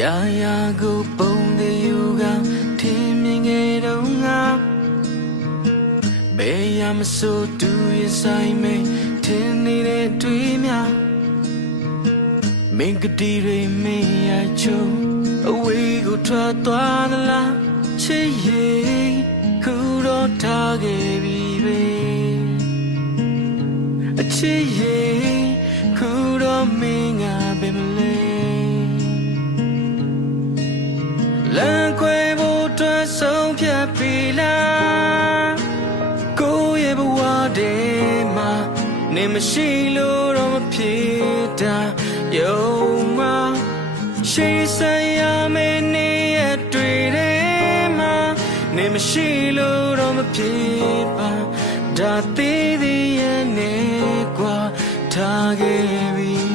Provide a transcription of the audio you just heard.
ရာရာကိုပုံသေးယူကထင်မြင်ခဲ့တော့ငါဘယ်ရမစိုးတူရင်ဆိုင်မေးထင်နေတဲ့တွေ့များမင်းကတိတွေမင်းရချုံအဝေးကိုထွက်သွားသလားချစ်ရင်ခုတော့ထားခဲ့ပြီပဲအချစ်ရင်ခုတော့မင်းကပဲမလဲလမ်းခွဲဖို့အတွက်ဆုံးဖြတ်ပြီလားကိုယ့်ရဲ့ဘဝတည်းမှာနေမရှိလို့တော့မဖြစ်တာယုံမှာရှိဆိုင်ရမယ့်နေရတွေ့တယ်မှာနေမရှိလို့တော့မဖြစ်ပါဒါသေးသေးရဲ့နေကွာထားခဲ့ပြီ